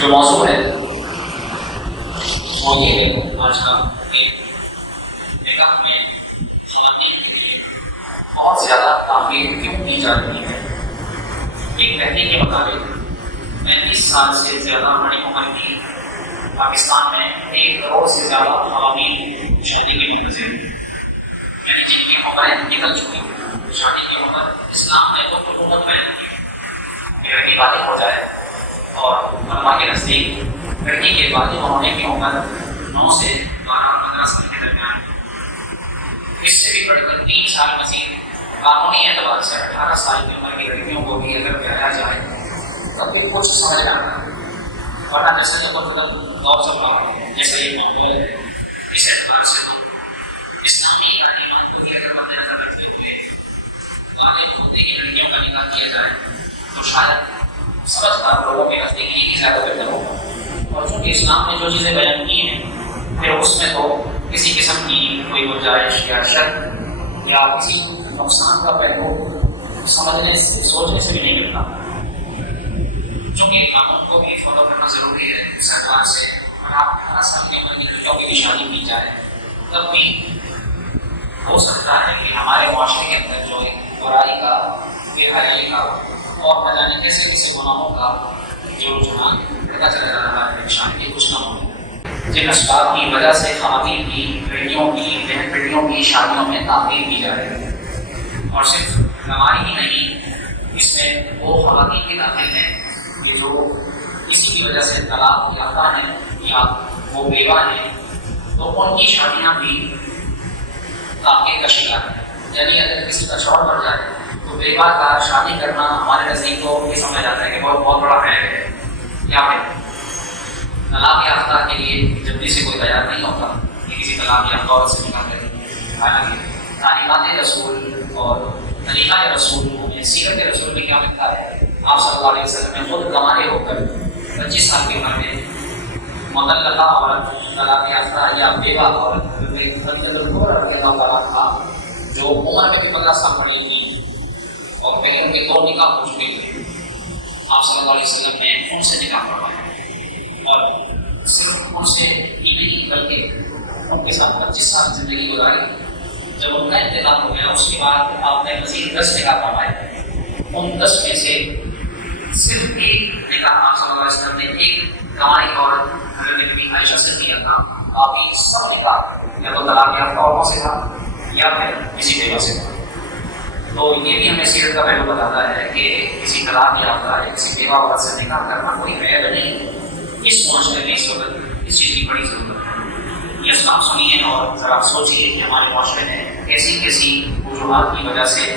جو موضوع ہے وہ یہ ہے آج کا کہ میک اپ میں خواتین بہت زیادہ تاخیر کیوں دی جا رہی ہے۔ ایک تحقیق کے مطابق 35 سال سے زیادہ بڑی عمر کی پاکستان میں 1 کروڑ سے زیادہ خواتین شادی کے منتظر ہیں، یعنی جن کی عمریں نکل چکی ہیں۔ شادی کی عمر اسلام میں تو حکومت میں لڑکی بالغ ہو جائے، اور علماء کے نزدیک لڑکی کے بالغ ہونے کی عمر 9 سے 12-15 سال کے درمیان ہے۔ اس سے بھی بڑھ کر 3 سال مزید قانونی اعتبار سے 18 سال کی عمر کی لڑکیوں کو بھی اگر پہنایا جائے تب بھی کچھ سمجھ میں آتا ہے، ورنہ جیسے غور سے جیسے یہ موضوع ہے، اس اعتبار سے ہم اسلامی تعلیمات کو بھی اگر مد نظر رکھتے ہوئے بالغ ہوتے ہی لڑکیوں کا نکاح کیا جائے تو شاید سمجھدار لوگوں کے نزدیک ہی زیادہ بہتر ہوگا۔ اور چونکہ اسلام نے جو چیزیں بیان کی ہیں پھر اس میں تو کسی قسم کی کوئی گنجائش یا شک یا کسی نقصان کا پہلو سمجھنے سے سوچنے سے بھی نہیں ملتا۔ چونکہ قانون کو بھی فالو کرنا ضروری ہے سرکار سے، اور آپ 18 سال کی عمر کی لڑکیوں کی بھی شادی کی جائے تب بھی ہو سکتا ہے کہ ہمارے معاشرے کے اندر جو ایک برائی کا، بے حیائی کا اور نہ جانے کیسے کیسے گناہوں کا جو رجحان پتا چلا جا رہا ہے، شان کی کچھ نہ ہو جن اسباب کی وجہ سے خواتین کی، بیٹیوں کی، بہن بیٹیوں کی شادیوں میں تاخیر کی جا رہی ہے۔ اور صرف ہماری ہی نہیں، اس میں وہ خواتین کی تاخیر ہے کہ جو اسی کی وجہ سے طلاق یافتہ ہیں یا وہ بیوہ ہیں، تو ان کی شادیاں بھی تاخیر کا شکار ہے۔ یعنی اگر کسی کا شوہر مر جائے تو بیوہ کا شادی کرنا ہمارے نزدیک تو یہ سمجھا جاتا ہے کہ بہت بڑا خیر ہے، یا پھر طلاق یافتہ کے لیے جلدی سے کوئی تیار نہیں ہوتا کہ کسی طلاق یافتہ عورت سے نکاح کرے۔ حالانکہ تعلیمات رسول اور طریقہ رسول میں، سیرت رسول میں کیا لکھا ہے؟ آپ صلی اللہ علیہ وسلم نے خود گنوارے ہو کر 25 سال کی عمر میں مطلقہ عورت، طلاق یافتہ یا بیوہ عورت رضی اللہ تعالیٰ عنہ جو عمر میں بھی 15 سال بڑی تھی اور پھر ان کے 2 نکاح ہو چکے تھے، آپ صلی اللہ علیہ وسلم نے ان سے نکاح کروایا، اور صرف ان سے ہی نہیں بلکہ ان کے ساتھ 25 سال زندگی گزاری۔ جب ان کا انتقال ہو گیا اس کے بعد آپ نے مزید 10 نکاح فرمائے۔ ان 10 میں سے صرف ایک نکاح آپ صلی اللہ علیہ وسلم نے ایک گنواری عورت حضرت بی عائشہ سے کیا تھا، باقی سب نکاح یا تو طلاق یافتہ عورتوں سے تھا یا پھر کسی بیوہ سے تھا۔ تو یہ بھی ہمیں سیرت کا پہلو بتاتا ہے کہ کسی طلاق یافتہ یا کسی بیوہ عورت سے نکاح کرنا کوئی عیب نہیں۔ اس معاشرے میں اس وقت اس چیز کی بڑی ضرورت ہے۔ یہ اسلام سنیے اور ذرا سوچیے کہ ہمارے معاشرے میں کیسی کیسی وجوہات کی وجہ سے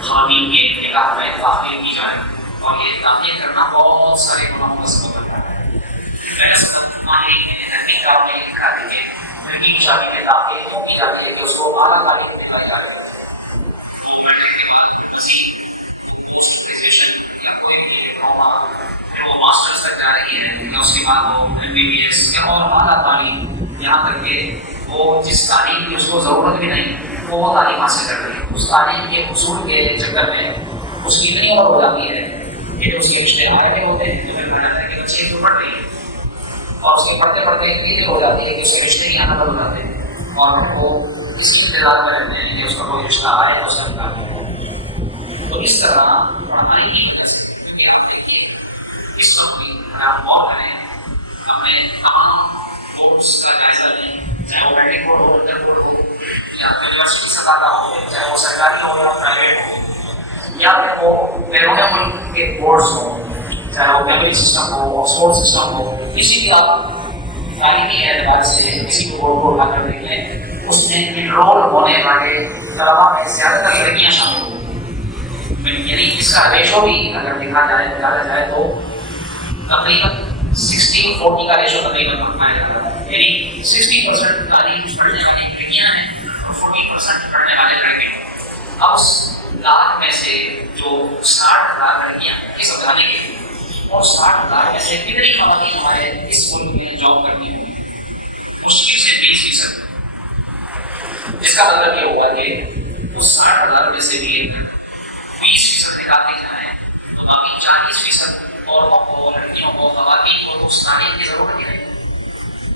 خواتین کے نکاح میں تاخیر کی جائے، اور یہ تاخیر کرنا بہت سارے گناہوں کا سبب بنتا ہے۔ میں نے سنا ماہرین نے لکھا ہے کہ لڑکی کی شادی میں تاخیر کیوں کی جاتی ہے کہ اس کو اعلیٰ تعلیم دلائی جا رہی ہے، تو میٹرک کے بعد مزید پوسٹ گریجویشن یا کوئی بھی ڈپلوما جو وہ ماسٹرز تک جا رہی ہے، یا اس کے بعد وہ MBBS یا اور اعلیٰ تعلیم، یہاں تک کہ وہ جس تعلیم کی اس کو ضرورت بھی نہیں وہ تعلیم حاصل کر رہی ہے، اس تعلیم کے حصول کے چکر میں اس کی اتنی عمر ہو جاتی ہے کہ اس کے رشتے آئے ہوئے ہوتے ہیں، تو پھر کہا جاتا ہے کہ بچے تو پڑھ رہی ہے، اور اس کے پڑھتے پڑھتے اتنی ہو جاتی ہے کہ اس کے رشتے بھی آنا بند ہو جاتے ہیں، اور پھر وہ اس کی انتظار میں رہتے ہیں کہ اس کا کوئی رشتہ آئے تو اس کا نکاح ہو۔ تو اس طرح پڑھائی کی وجہ سے، کیونکہ ہم دیکھیے اس وقت بھی آپ غور کریں، اپنے تمام بورڈس کا جائزہ لیں، چاہے وہ میٹرک بورڈ ہو، انٹر بورڈ ہو، یا یونیورسٹی سطح ہو، چاہے وہ سرکاری ہو یا پرائیویٹ ہو، یا پھر وہ بیرون ملک کے بورڈز ہوں، چاہے وہ کیمبرج سسٹم ہو، آکسفورڈ سسٹم ہو، کسی بھی آپ تعلیمی اعتبار سے کسی بھی بورڈ کو اٹھا کر دیکھ لیں، اس میں انرول ہونے والے طلبا میں زیادہ تر لڑکیاں شامل ہوئی، یعنی اس کا ریشو بھی اگر دیکھا جائے تو تقریباً 60-40 کا ریشو تقریباً پایا جاتا ہے، یعنی 60% تعلیم پڑھنے والی لڑکیاں ہیں اور 40% پڑھنے والے لڑکے ہیں۔ اب 1,00,000 میں سے جو 60,000 لڑکیاں ہیں یہ سمجھانے کے لیے، اور 60,000 میں سے کتنی خواتین ہمارے اس ملک میں جاب کرتی ہیں؟ مشکل سے 20%، جس کا مطلب یہ ہوا کہ 60,000 میں سے بھی 20% نکالتے جائیں تو باقی 40% عورتوں کو، لڑکیوں کو، خواتین کو اس تعلیم کی ضرورت ہی نہیں.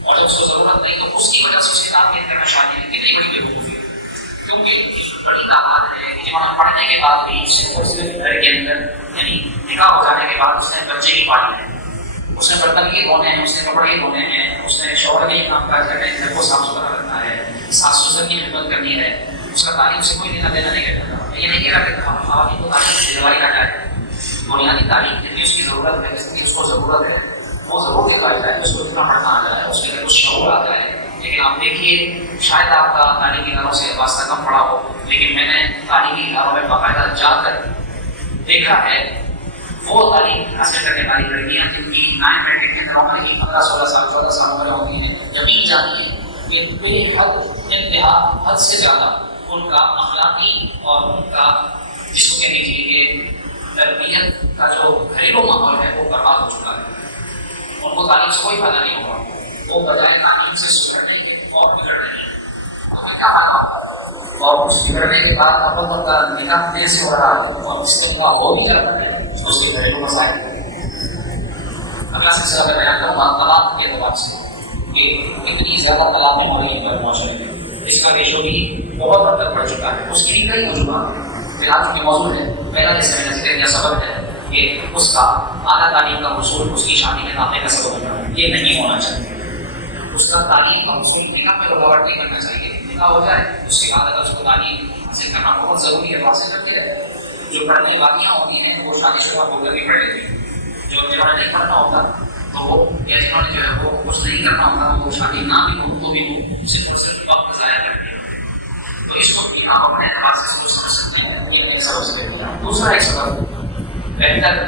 اور جب اس کو ضرورت نہیں تو اس کی وجہ سے اسے تعمیر کرنا شادی میں کتنی بڑی بیوقوفی ہے. کیونکہ بڑی تعداد ہے کہ جب پڑھنے کے بعد بھی صرف گھر کے اندر یعنی نکاح ہو جانے کے بعد اس نے بچے کی پالنا ہے, اس نے برتن ہی دھونے ہیں, اس نے کپڑے ہی دھونے ہیں, اس نے شوہر کا ہی کام کاج کرنا ہے, گھر کو صاف ستھرا رکھنا ہے, ساس سسر کی خدمت کرنی ہے. اس کا تعلیم سے کوئی لینا دینا نہیں کرتا. یہ نہیں کہہ رہا کہ خواتین کو تعلیم سے دلوائی نہ جائے. بنیادی تعلیم جتنی اس کی ضرورت ہے, جتنی اس کو ضرورت ہے وہ ضرور دکھائی جائے, اس کو اتنا پڑھنا آ جائے, اس کے اندر کچھ شعور آ جائے. لیکن آپ دیکھیے شاید آپ کا تعلیمی اداروں سے واسطہ کم پڑا ہو, لیکن میں نے تعلیمی اداروں میں باقاعدہ جا کر دیکھا ہے وہ تعلیم حاصل کرنے والی لڑکیاں جن کی 9 میٹرک کے اندر عمر کی 15-16 سال 14 سال عمر ہوتی ہیں, زمین جاتی ہے کہ بے حد انتہا حد سے زیادہ ان کا اخلاقی اور ان کا جس کو کہہ لیجیے کہ تربیت کا جو گھریلو ماحول ہے وہ برباد ہو چکا ہے. ان کو تعلیم سے کوئی فائدہ نہیں ہوگا. وہ بجائے تعلیم سے سدھرنے کے اور گزرنے ہمیں کیا فائدہ, اور اس بگڑنے کے بعد اب کا نکاح دیر سے ہو رہا اور اس کے نکاح ہو بھی جاتا ہے اس کے گھریلو مسائل. اگلا سلسلہ میں بیان کروں گا طلاق کے اعتبار سے کہ اتنی زیادہ طلاقیں ہو رہی ہیں معاشرے میں, اس کا ریشو بھی بہت حد تک بڑھ چکا ہے. اس کی بھی کئی وجوہات ہیں. فی الحال چونکہ موضوع ہے, پہلا جیسے میں نے ذکر کیا سبب ہے کہ اس کا اعلیٰ تعلیم کا حصول اس کی شادی میں داخلے کا سبب ہے. یہ نہیں ہونا چاہیے. اس کا تعلیم حاصل نکاح میں رکاوٹ نہیں کرنا چاہیے. نکاح ہو جائے اس کے بعد اگر اس کو تعلیم حاصل کرنا بہت ضروری ہے تو حاصل کرتی ہے. جو پڑھنے باقیاں ہوتی ہیں وہ شادی شدہ ہو کر بھی پڑھ لیتی ہیں. جنہوں نے نہیں پڑھنا ہوتا تو وہ یا جنہوں نے جو ہے وہ کچھ نہیں کرنا ہوتا وہ شادی نہ بھی ہو تو بھی وہ صرف وقت ضائع کرتے ہیں. تو اس کو بھی آپ اپنے اعتبار سے سوچ سمجھ سکتے ہیں. یہ ایک سبب سے. دوسرا ایک سبب بہتر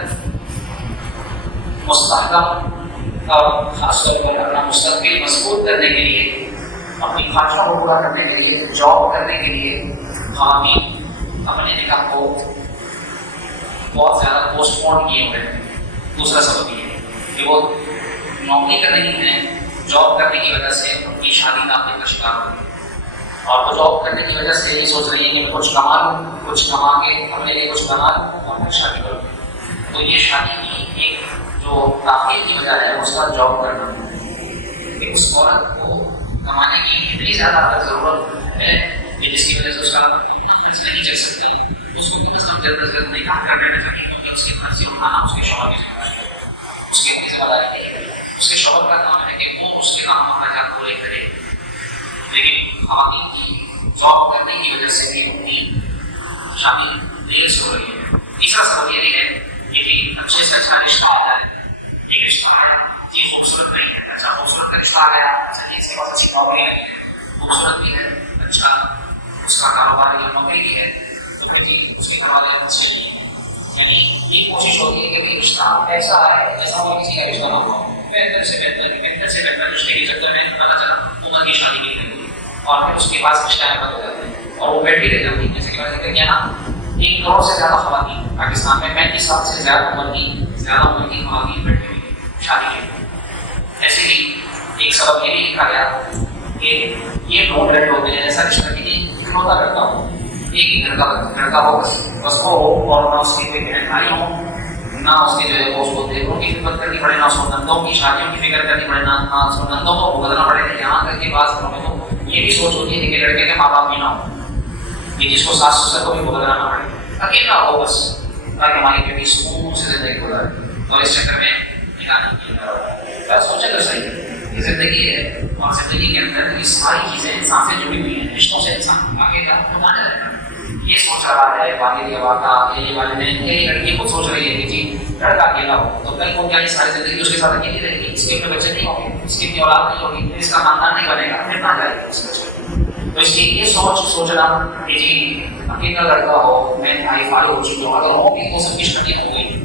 مستحکم اور خاص طور پر اپنا مستقبل مضبوط کرنے کے لیے, اپنی خواہشوں کو پورا کرنے کے لیے, جاب کرنے کے لیے خواتین اپنے نکاح کو بہت زیادہ پوسٹ پون کیے ہوئے ہیں. دوسرا سبب یہ ہے کہ وہ نوکری کر رہی ہیں, جاب کرنے کی وجہ سے ان کی شادی داخلے کا شکار ہو رہی ہے, اور وہ جاب کرنے کی وجہ سے یہ سوچ رہی ہے کہ کچھ کما لوں, کچھ کما کے اپنے لیے کچھ بنا لوں اور پھر شادی کروں. تو یہ شادی کی ایک جو تاخیر کی وجہ ہے اس کا جاب کرنا کہ اس عورت کو کمانے کی اتنی زیادہ ضرورت ہے کہ جس کی وجہ سے اس کا نہیں چل سکتا. اس کو کم از کم جلد از جلد نکاح کر دینا چاہیے, کیونکہ اس کے خرچے اٹھانا اس کے شوہر کی ذمہ داری ہے. اس کی اتنی ذمہ داری نہیں ہے. اس کے شوہر کا کام ہے کہ وہ اس کے کام اخراجات پورے کرے. لیکن خواتین کی جاب کرنے کی وجہ سے بھی ان کی شادی دیر سے ہو رہی ہے. تیسرا سبب یہ ہے کہ اچھے سے اچھا رشتہ آ جائے. ایک رشتہ چیز خوبصورت نہیں ہے, اچھا خوبصورت کا رشتہ آ گیا, اس کے بعد اچھی نوکری ہے, خوبصورت بھی ہے, اچھا اس کا کاروبار یا نوکری بھی ہے, تو پھر جی اس کی گھر والے اچھی نہیں ہے. یعنی یہ کوشش ہوتی ہے کہ رشتہ ایسا آئے جیسا اور کسی کا رشتہ نہ ہوا. بہتر سے بہتر رشتے کی چکر میں پتہ چلا عمر کی شادی کی گئی اور پھر اس کے پاس رشتہ بند ہو جاتے ہیں اور وہ بیٹھی رہ جاتی ہے. جیسے کہ میں نے ذکر کیا نا, 1 کروڑ سے زیادہ خواتین پاکستان میں 35 سال سے زیادہ عمر کی خواتین بیٹھی ہوئی شادی کے لیے. ایسے ہی ایک سبب یہ بھی لکھا گیا کہ یہ لوگ لڑکے ہوتے ہیں ایسا رشتہ کہ اکلوتا لڑکا ہو, ایک ہی لڑکا ہو, بس وہ ہو, اور نہ اس کی کوئی بہن بھائی ہو, نہ اس کے جو ہے وہ اس کو دیکھوں کی خدمت کرنی پڑے, نہ اس کو نندوں کی شادیوں کی فکر کرنی پڑے, نہ اس کو نندوں کو بھگتنا پڑے. یہاں تک کہ بعض گھروں میں تو یہ بھی سوچ ہوتی ہے کہ لڑکے کے ماں باپ بھی نہ ہو, کہ جس کو ساس سسر کو بھی بھگتنا نہ پڑے, اکیلا ہو بس, تاکہ ہماری بیٹی سکون سے زندگی گزارے. اور اس چکر میں نکاح نہیں کیا. سوچے تو صحیح ہے, یہ زندگی ہے اور زندگی کے اندر یہ ساری چیزیں انسان سے جڑی ہوئی ہیں. رشتوں سے انسان آگے کا ہونا جائے گا. یہ سوچ رہا ہے والد یا واقع یہ والدین, یہ لڑکی خود سوچ رہی ہے کہ جی لڑکا اکیلا ہو تو کل کو کیا یہ ساری زندگی اس کے ساتھ اکیلی رہے گی, اس کے اپنے بچے نہیں ہوں گے, اس کی اولاد نہیں ہوگی, اس کا خاندان نہیں بنے گا, پھر نہ جائے گا اس بچے. تو اس کی یہ سوچنا کہ جی اکیلا لڑکا ہو, میں بھائی فارغ ہو چکی ہوں, اگر ہوگی تو سب کی شادی ہو گئی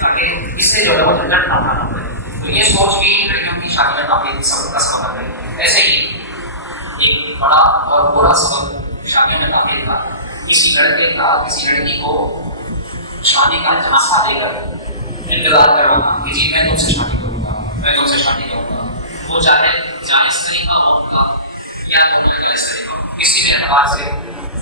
تاکہ اس سے جو ہے وہ جھنجٹ نہ اٹھانا پڑے. تو یہ سوچ بھی لڑکیوں کی شادی میں کافی سبب کا سبب ہے. ایسے ہی ایک بڑا اور برا سبب شادیوں میں کافی تھا, کسی لڑکے کا کسی لڑکی کو شادی کا جھانسا دے کر انتظار کروانا کہ جی میں تم سے شادی کروں گا, میں تم سے شادی کروں گا. وہ چاہے جائز طریقہ ہوگا یا ناجائز طریقہ, کسی بھی اعتبار سے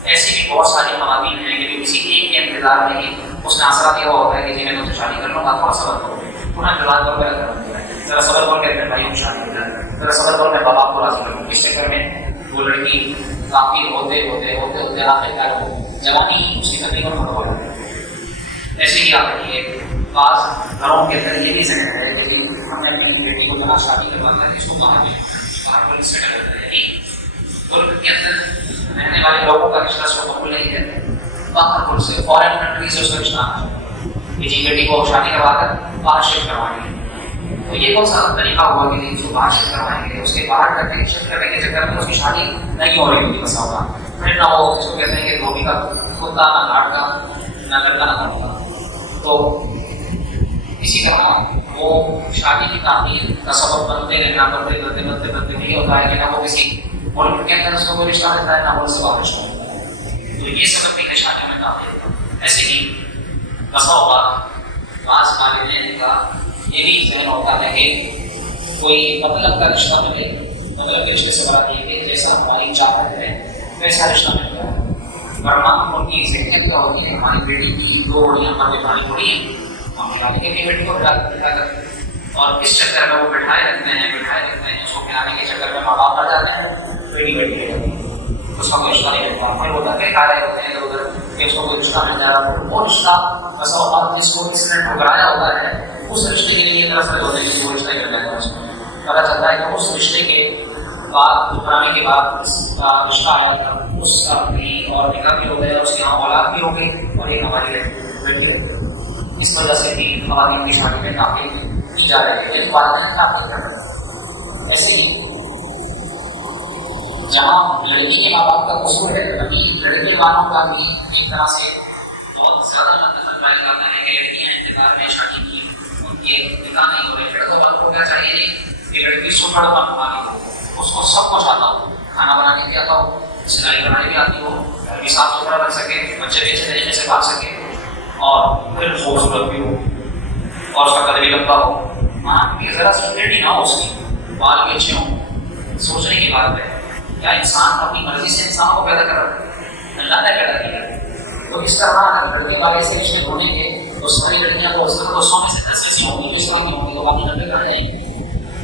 ایسی بھی بہت ساری خواتین ہیں کہ کسی ایک کے انتظار میں ہی اس نے آسرا دیا ہوا ہوتا ہے کہ جی میں تم سے شادی کر لوں گا, تھوڑا صبر کرو, پورا انتظار کرو, میرا کروں گا. ذرا صبر کرو کہ بھائی ہم شادی ہو جائے، ذرا صبر کرو کہ بابا کو راضی کروں. اس چکر میں وہ لڑکی کافی ہوتے ہوتے ہوتے ہوتے آخر کار جوانی اس کی تقریباً ختم ہو جاتی ہے. ایسے ہی آپ دیکھیے بعض گھروں کے اندر یہ بھی ذہن ہے کہ ہم اپنی بیٹی کو ذرا شادی کرواتے ہیں، اس کو باہر میں باہر پولیس سیٹل ہوتا ہے. یعنی ملک کے اندر رہنے والے لوگوں کا رشتہ اس کو قبول نہیں ہے، باہر ملک سے فارن کنٹری سے اس کا رشتہ آنا ہے کہ جی بیٹی کو شادی کروا کر باہر شفٹ کروانی ہے. تو یہ کون سا طریقہ ہوا کہ جو باہر شفٹ کروائیں گے اس کے باہر کرنے شفٹ کرنے کے چکر میں اس کی شادی نہیں ہو رہی ہوتی بسا ہوگا. پھر نہ وہ اس کو کہتے ہیں کہ دھوبی کا کتا نہ گھاٹ کا نہ لڑکا نہ گھاٹ کا. تو اسی طرح وہ شادی کی تعمیر کا سبب بنتے رہنا بنتے بنتے بنتے بنتے نہیں ہوتا ہے کہ نہ وہ کسی ملک کے اندر اس کو کوئی رشتہ دیتا ہے نہ ملک سے باہر رشتہ دیتا ہے. تو یہ سبب بھی ہے شادیوں میں تعمیر. ایسے ہی بسا اوقات بعض والدین کا یہ بھی ذہن ہوتا ہے کہ کوئی مطلب کا رشتہ ملے، مطلب کے رشتے سے بڑا یہ کہ جیسا ہماری چاہت ہے ویسا رشتہ مل جائے. ورنہ ان کی ذہنیت کیا ہوتی ہے ہماری بیٹی کی دو یا ہماری بھائی تھوڑی ہم شادی کے بیٹی کو بٹھا کر اور اس چکر میں وہ بٹھائے رکھتے ہیں اس کو پلانے کے چکر میں ماں باپ آ جاتے ہیں، بیٹی بیٹی ہو جاتی ہے، اس کا کوئی رشتہ نہیں ملتا. پھر وہ دھکے کھا رہے ہوتے ہیں ادھر ادھر کہ اس کو کوئی رشتہ مل جا رہا ہے. وہ رشتہ بسا اوقات جس کو کسی نے ٹھکرایا ہوتا ہے اس رشتے کے لیے دراصل ہوتے ہیں کہ وہ رشتہ کر لیتا ہے. اس میں پتا چلتا ہے کہ اس رشتے کے بعد ٹھکرانے کے بعد رشتہ آیا اس کا بھی اور نکاح بھی ہو گیا، اس کے یہاں اولاد بھی ہو گئی اور ایک ہماری لڑکی. اس وجہ سے بھی ہماری کی شادی میں کافی جا رہے ہیں. اس بات میں کافی کر رہے ہیں. ایسے ہی جہاں لڑکی کے ماں باپ کا قصور ہے لڑکی والوں کا بھی ایک طرح سے بہت زیادہ نقل پایا جاتا ہے کہ لڑکیاں انتظار میں شادی کی ان کے نکاح نہیں ہو رہے. لڑکوں والوں کو کیا چاہیے نہیں کہ لڑکی سپڑ بن پانی ہو، اس کو سب کچھ آتا ہو، کھانا بنانے بھی آتا ہو، سلائی کڑھائی بھی آتی ہو، گھر بھی صاف ستھرا رکھ سکے، بچے بھی اچھے طریقے سے پال سکے اور پھر خوبصورت بھی ہو اور اس کا قد بھی لمبا ہو. ہاں یہ ذرا سی ٹیڑھی نہ ہو، اس کی بال بھی اچھے ہوں. سوچنے کی بات ہے کیا انسان اپنی مرضی سے انسان کو پیدا کر رہا ہے؟ اللہ نے پیدا کیا. تو اس طرح اگر لڑکے والے سے رشتے ہونے کے تو ساری لڑکیاں کو سونے سے پیسے سے ہوں گی، اس طرح کی ہوں گی تو باقی لڑکے کہاں جائیں گے؟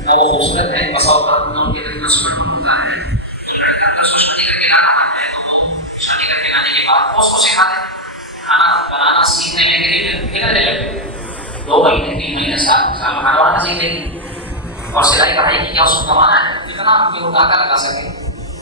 وہ خوبصورت ہے بسا اوقات ان کے دل میں سکون ہوتا ہے. شادی کر کے آنے کے بعد اس کو سکھا دیں کھانا بنانا سیکھنے میں کتنے لگے 2 مہینے 3 مہینے سال کھانا بنانا سیکھ لیں گے. اور سلائی کڑھائی کی کیا اس کو کمانا ہے جتنا کہ وہ ٹاکا لگا سکے.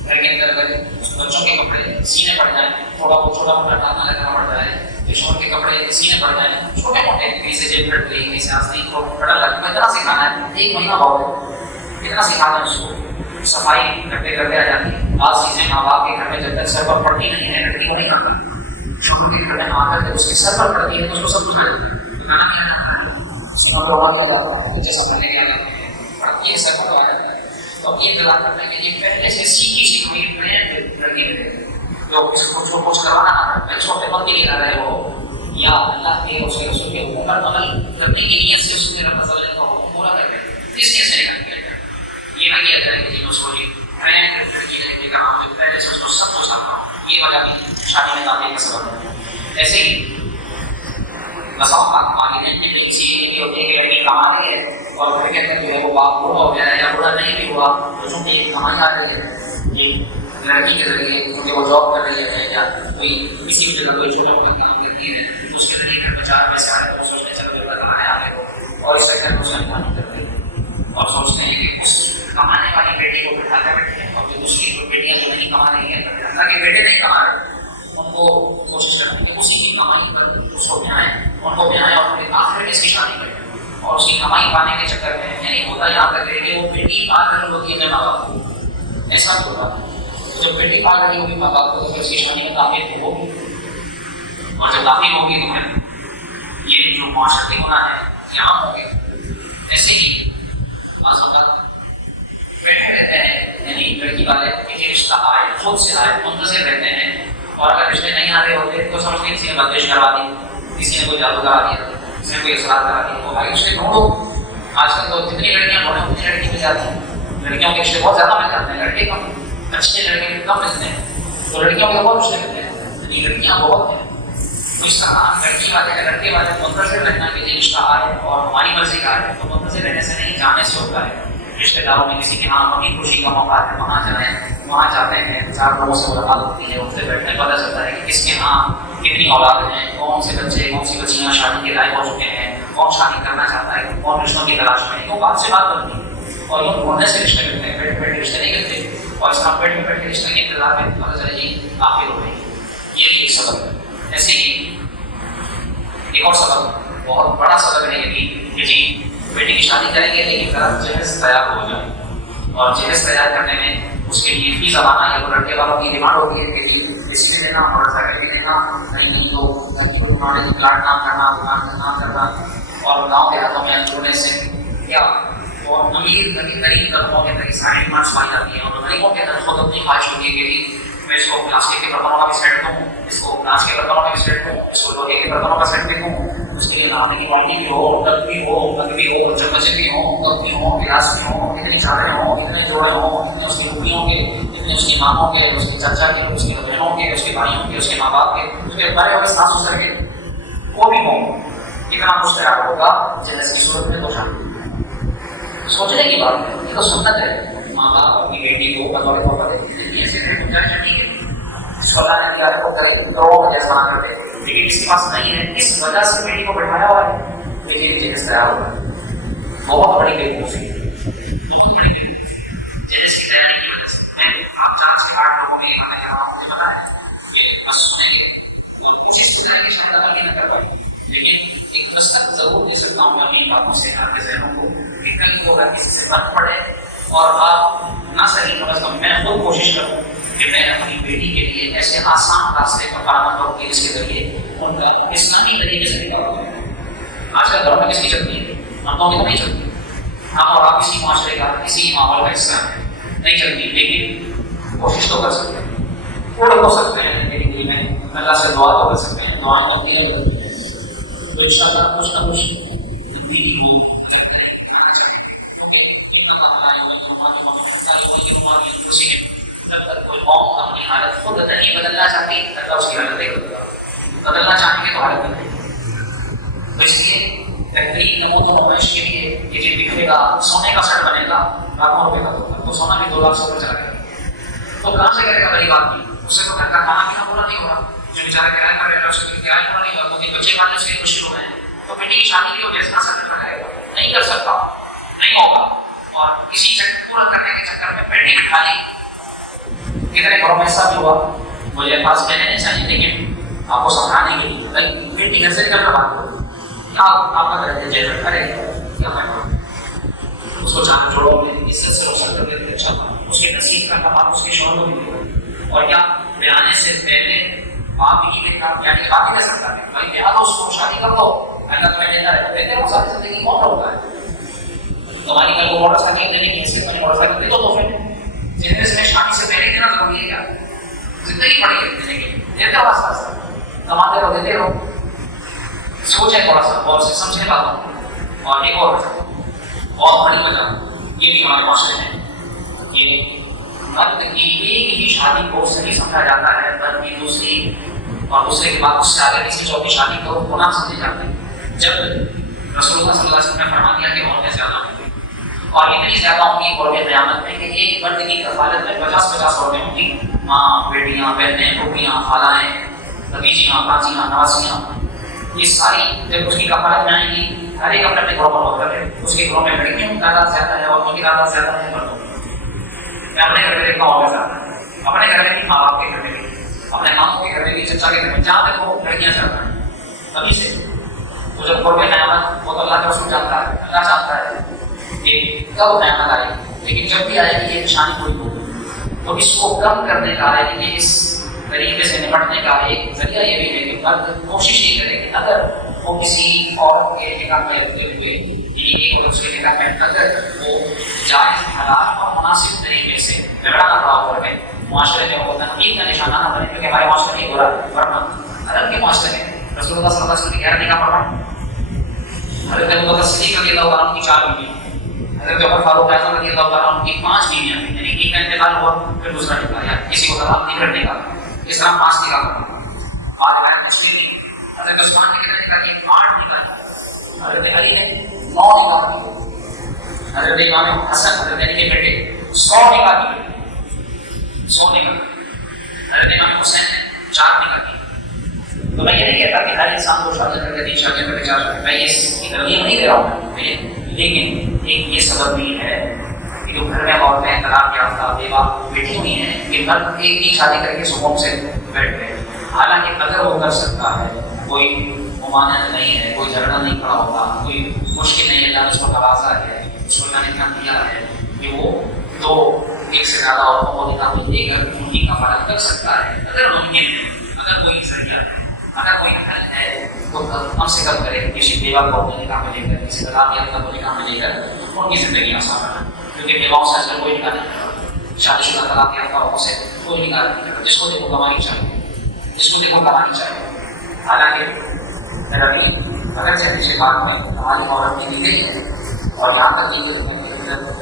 گھر کے اندر اگر بچوں کے کپڑے سینے پڑ جائیں تھوڑا بہت چھوٹا موٹا ٹاکا لگانا پڑتا ہے، کشور کے کپڑے سینے پڑ جائیں چھوٹے موٹے کہیں سے جیب پھٹ گئی کہیں سے آستین کو پھٹا لگا اتنا سکھانا ہے. 1 مہینہ بہت ہے اتنا سکھانا ہے. اس کو صفائی کرتے کرتے آ جاتی ہے. بعض چیزیں ماں باپ کے گھر میں جب تک سر پر پڑتی نہیں ہے لڑکی کو نہیں کرتا. شوہر کے گھر میں آ کر جب اس کے سر پر پڑتی ہے تو اس کو سب کچھ آ جاتا ہے. کھانا کیا جاتا ہے سنا پروگرام کیا جاتا ہے جیسا کرنے کیا جاتا ہے پڑھتی ہے سر پر آ جاتا ہے. تو یہ انتظار کرتا ہے کہ یہ پہلے سے سیکھی ہوئی ٹرینڈ لڑکی ملے جو کسی کو جو کچھ کروانا نہ پڑے چھوٹے بندی نہیں رہ رہے ہو یا اللہ کے اس کے رسول کے اوپر عمل کرنے کی نیت سے اس کے رب فضل کو پورا کر دیں. اس نیت سے نکال کیا جائے. یہ نہ کیا جائے کہ اس کو ٹرینڈ لڑکی لڑکی کا ہم جو پہلے سے اس کو سب کچھ آتا ہوں. یہ وجہ بھی شادی میں تعلیم کا سبب ہے. ایسے ہی بسا والدین نے ایک چیز یہ ہوتی ہے کہ لڑکی کما رہی ہے اور گھر کے اندر جو ہے وہ باپ بوڑھا ہو گیا ہے یا بوڑھا نہیں بھی ہوا تو چونکہ کمائی آ رہی ہے لڑکی کے ذریعے کیونکہ وہ جاب کر رہی ہے یا کوئی کسی بھی جگہ کوئی چھوٹا موٹا کام کرتی ہے تو اس کے ذریعے گھر میں 4 پیسے آ رہے ہیں وہ سوچتے چلو جو کمانے آ رہے ہو اور اس کا گھر مسلم کام کرتے ہیں اور سوچتے ہیں کہ اس کمانے والی بیٹی کو بٹھا کر بیٹھے اور جو دوسری بیٹیاں جو نہیں کما رہی ہیں اللہ کے بیٹے نہیں کما رہے ان کو کوشش کرتے ہیں کہ اسی کی کمائی پر اس کو بھیائیں ان کو بھیائیں اور پھر آخر اس کی شادی کریں اور اس کی کمائی پانے کے چکر میں یعنی ہوتا یہاں تک ہے کہ وہ بیٹی پال رہی ہوتی ہے اپنے ماں باپ کو. ایسا بھی ہوتا ہے جب بیٹی پال رہی ہوگی ماں باپ کو تو پھر اس کی شادی میں تاخیر ہوگی اور جب تاخیر ہوگی تو پھر یہ جو معاشرتی ہونا ہے یہاں ہوں گے. ایسے ہی بعض اوقات بیٹھے رہتے ہیں یعنی لڑکی والے کہ رشتہ آئے خود سے آئے منتظر رہتے ہیں اور اگر رشتے نہیں آ رہے ہوتے تو سمجھتے ہیں کسی نے بندش کروا دی کسی نے کوئی جادو کرا دیا کسی نے کوئی اثرات کرا دیا تو بھائی رشتے ڈھونڈو. آج کل تو جتنی لڑکیاں ڈھونڈیں اتنی لڑکی مل جاتی ہیں. لڑکیوں کے رشتے بہت زیادہ مل جاتے ہیں لڑکے کم اچھے لڑکے کم ملتے ہیں تو لڑکیوں کے بہت رشتے ملتے ہیں. لڑکیاں بہت ہیں رشتہ لڑکے والے منتظر رہنا کہ یہ رشتہ آئے اور ہماری مرضی کا آئے تو منتظر رہنے سے نہیں، جانے سے ہوتا ہے. رشتے داروں میں کسی کے ہاں اپنی خوشی کا موقع ہے، وہاں جائیں، وہاں جاتے ہیں، چار لوگوں سے ملاقات ہوتی ہے، ان سے بیٹھنے پتہ چلتا ہے کہ کس کے ہاں کتنی اولاد ہیں، کون سے بچے، کون سی بچیاں شادی کے لائق ہو چکے ہیں، کون شادی کرنا چاہتا ہے، کون رشتوں کی تلاش میں ہے. تو بات سے بات بنتی ہے اور لوگ ڈھونڈنے سے رشتے ملتے ہیں، بیٹھ بیٹھ رشتے نہیں ملتے. اور اس طرح بیٹھ کے رشتے کے انتظار میں پتہ چلے جی آخر ہو گئی. یہ بھی ایک سبب ہے. ایسے ہی ایک اور سبب، بہت بڑا سبب ہے یہ بھی کہ جی بیٹی کی شادی کریں گے لیکن ذرا جہیز تیار ہو جائے. اور جہیز تیار کرنے میں اس کے لیے فی زمانہ یا وہ لڑکے والوں کی ڈیمانڈ ہوتی ہے کہ جی اس میں دینا، موٹر سائیکل دینا، نہیں تو پلاٹ نام کرنا، دکان کا نام کرنا. اور گاؤں دیہاتوں میں جوڑنے سے کیا اور امیر غریب طبقوں کے تحت ساری ڈیمانڈس پائی جاتی ہیں. اور غریبوں کے اندر خود اپنی خواہش ہوتی ہے کہ جی میں اس کو پلاسٹک کے برتنوں کا بھی سیٹ دوں، اس کو کانچ کے برتنوں کا بھی سیٹ دوں، اس کو لوہے کے برتنوں کا سیٹ بھی دوں، اس کے لیے نہانے کی بالٹی بھی ہو، ٹب بھی ہو، مگ بھی ہو، چمچ بھی ہو، کپ بھی ہو، گلاس بھی ہو، اتنی چادریں ہوں، اتنے جوڑے ہوں، اتنے اس کی روپیوں کے، اتنے اس کی ماموں کے، اس کے چاچا کے، اس کے بہنوں کے، اس کے بھائیوں کے، اس کے ماں باپ کے، اس کے بڑے بڑے ساس سسر کے، وہ بھی ہوں. اتنا کچھ تیار ہوگا جہیز کی صورت میں. تو سوچنے کی بات ہے، یہ تو سنت ہے. ماں باپ اپنی بیٹی کو بطور طور پر ایسے گنجائش نہیں ہے. اللہ نے دیا کو کروڑوں کا جہیز بنا کر دے، لیکن اس کے پاس نہیں ہے، اس وجہ سے بیٹی کو بٹھایا ہوا ہے. لیکن جہیز تیار ہوگا، بہت بڑی بیوقوفی ہے، بہت بڑی بیوقوفی. جہیز کی تیاری کی وجہ سے آپ 4 سے 8 لوگوں کے مجھے پتا ہے کہ بس سنیں جس طرح کی شکل نہ کر پائی، لیکن ایک مسئلہ ضرور دے سکتا ہوں اپنی باتوں سے آپ کے ذہنوں کو کہ کل کو اگر کسی سے فرق پڑے اور آپ نہ صحیح کم از کم میں خود کوشش کروں کہ میں اپنی بیٹی کے لیے ایسے آسان راستے پر فراہم کروں کہ جس کے ذریعے ان کا اسلامی طریقے سے نکال دوں. آج کل گھروں میں کس کی چلتی ہے؟ مردوں کی تو نہیں چلتی. ہم اور آپ اسی معاشرے کا، اسی ماحول کا حصہ ہیں، نہیں چلتی، لیکن کوشش تو کر سکتے ہیں، اڑ ہو سکتے ہیں. لیکن میں اللہ سے دعا تو کر سکتے ہیں، دعائیں کرتی ہیں تو ان شاء اللہ کچھ نہ کچھ خود نہیں بدلنا چاہتی، اللہ اس کی حالت نہیں بدلنا چاہیں گے تو حالت بدلے گی. تو اس لیے بہترین نمود و نمائش کے لیے یہ جو دکھے گا سونے کا سیٹ بنے گا لاکھوں روپے کا، تو سونا بھی 2 لاکھ سے اوپر چلا گیا تو کہاں سے کرے گا؟ غریب آدمی، اس سے تو گھر کا کھانا پینا پورا نہیں ہوگا. جو بیچارہ کرایہ پر رہتا ہے اس کو کرایہ پورا نہیں ہوگا، کیونکہ بچے پالنے سے مشکل ہو گئے ہیں. تو بیٹی کی شادی کی وجہ سے کہاں سے کرے گا؟ نہیں کر سکتا، نہیں ہوگا. اور اسی چکر پورا کرنے کے چکر میں بیٹی بٹھا لی. کتنے گھروں میں ایسا بھی ہوا، مجھے خاص کہنے نہیں چاہیے لیکن آپ کو سمجھانے کے لیے بیٹی گھر سے نکل کر بات کرو، کیا آپ نہ کرتے جیسے کرے کیا میں اس کو چاہے جوڑوں میں عزت سے روشن کر دیتے. اچھا تھا اس کے نصیب کا کام اس کے شوہر کو بھی دیا. اور کیا بیانے سے پہلے باپ کی میں کام یعنی باقی کر سکتا ہے بھائی بیاہ دو اس کو، شادی کر دو، اللہ تمہیں دیتا رہے دیتے وہ ساری زندگی کون ہوتا ہے. تمہاری کل کو موٹر سائیکل دینے کی حیثیت میں موٹر سائیکل دے دو تو پھر جنریس میں شادی سے پہلے دینا ضروری ہے. کیا زندگی پڑی ہے دینے کی، دیتے ہو آس پاس کماتے رہو دیتے رہو. سوچیں تھوڑا سا اور سے سمجھیں باتوں. اور ایک اور بہت بڑی وجہ یہ بھی ہمارے معاشرے میں کہ مرد کی ایک ہی شادی کو صحیح سمجھا جاتا ہے، مرد کی دوسری اور دوسرے کے بعد اس سے آگے کسی چوتھی شادی کو گناہ سمجھے جاتے ہیں. جب رسول اللہ صلی اللہ علیہ وسلم نے فرما دیا کہ عورتیں زیادہ ہوں گی اور اتنی زیادہ ہوں گی قرب قیامت میں کہ ایک مرد کی کفالت میں 50 عورتیں ہوں گی، ماں، بیٹیاں، بہنیں، پھوپھیاں، خالائیں، بھتیجیاں، بھانجیاں، نواسیاں، یہ ساری جب اس کی کفالت میں آئیں گی ہر ایک اپنے اپنے گھروں پر ہوتا ہے. اس کے گھروں میں لڑکیوں کی تعداد زیادہ ہے اور ان کی تعداد زیادہ ہے مردوں. میں اپنے گھر میں دیکھتا ہوں اور زیادہ ہے، اپنے گھر میں بھی، ماں باپ کے گھر میں بھی، اپنے ماموں کے گھر میں بھی، چچا کے گھر میں، جہاں تک وہ لڑکیاں چاہتا ہیں ابھی سے. تو جب قرب قیامت وہ تو اللہ کا رسول جانتا ہے، اللہ چاہتا ہے کہ کب قیامت آئے گی، لیکن جب بھی آئے گی یہ نشانی کوئی ہو تو اس کو کم کرنے کا ہے کہ اس طریقے سے نپٹنے کا ایک ذریعہ یہ بھی ہے کہ مرد کوشش یہ کرے کہ اگر وہ کسی عورت کے نکاح میں ہوئے ایک اس کے نکاح میں اگر وہ جائز حلال اور مناسب طریقے سے جھگڑا نہ پڑا کر کے معاشرے میں وہ تنقید کا نشانہ نہ بنے، کیونکہ ہمارے معاشرے میں برا ورنہ عرب کے معاشرے میں رسول اللہ صلی اللہ علیہ وسلم کی 11 نکاح پڑھا. حضرت ابوبکر صدیق رضی اللہ عنہ کی 4 بیویاں، حضرت عمر فاروق اعظم رضی اللہ عنہ کی 5 بیویاں تھیں، یعنی ایک کا انتقال ہوا پھر دوسرا نکاح، یا کسی کو طلاق نہیں کرنے کا، اس طرح 5 نکاح پڑھا. آج میں کچھ بھی حضرت عثمان نے کتنے نکاح کیے؟ 8 نکاح کیے. حضرت علی نے 9 نکاح کیے. حضرت امام حسن حضرت علی کے بیٹے 100 نکاح کیے. 100 نکاح. حضرت امام حسین نے 4 نکاح کیے. تو میں یہ نہیں کہتا کہ ہر انسان کو شادی کر کے 3 شادیاں کر کے 4 شادیاں، میں یہ ترغیب نہیں دے رہا ہوں، لیکن ایک یہ سبب بھی ہے کہ جو گھر میں عورتیں طلاق یافتہ بیوہ بیٹھی ہوئی ہیں، کہ مرد ایک ہی شادی کر کے سکون سے بیٹھ گئے. حالانکہ اگر وہ کر سکتا ہے، کوئی ممانعت نہیں ہے، کوئی جھگڑا نہیں کھڑا ہوتا، کوئی مشکل نہیں ہے، اللہ نے اس کو توازا ہے، اس کو اللہ نے کیا دیا ہے کہ وہ دو ایک سے زیادہ عورتوں کو نکاح دے کر ان کی کفالت کر سکتا ہے. اگر ممکن ہے، اگر کوئی ذریعہ ہے، اگر کوئی حل ہے تو کم سے کم کرے. کسی بیوہ کو اپنے نکاح میں لے کر، کسی طلاق یافتہ کو نکاح میں لے کر ان کی زندگی آسان کرنا. کیونکہ بیواؤں سے اصل کوئی نکاح نہیں کرتا، شادی شدہ طلاق یافتہ عورتوں سے کوئی نکاح نہیں کرتا. جس کو دیکھو کمانی چاہیے، جس کو دیکھو کمانی چاہیے. حالانکہ میرا بھی اگر سے بات میں ہماری عورت کی دی گئی ہے، اور یہاں تک کہ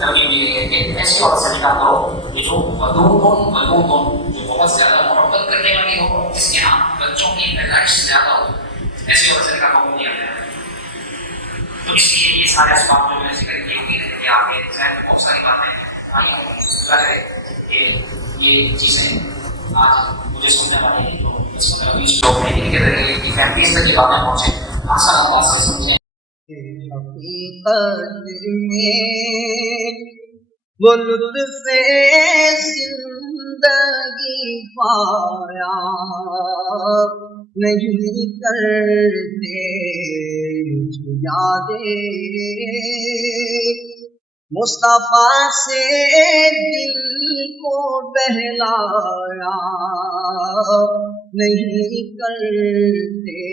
ترغیب دی گئی ہے کہ ایسی عورت سے نکاح کرو کہ جو ودود جو بہت زیادہ محبت کرنے والی ہو، جس کے یہاں بچوں کی پیدائش زیادہ ہو، ایسی عورت سے نکاح قبول کیا گیا ہے. تو اس لیے یہ سارے اسباب جو میں نے ذکر کیے ہوئے ہیں کہ آپ کے ذہن میں بہت ساری باتیں آئی. یہ چیزیں آج مجھے سننے والے ہیں جو 10-15-20 لوگ ہیں، ان کے ذریعے کی فیملیز تک یہ باتیں پہنچیں، آسان انداز سے سمجھیں. حقیقت میں وہ لطف زندگی پایا نہیں کرتے یادیں، مصطفیٰ سے دل کو بہلایا نہیں کرتے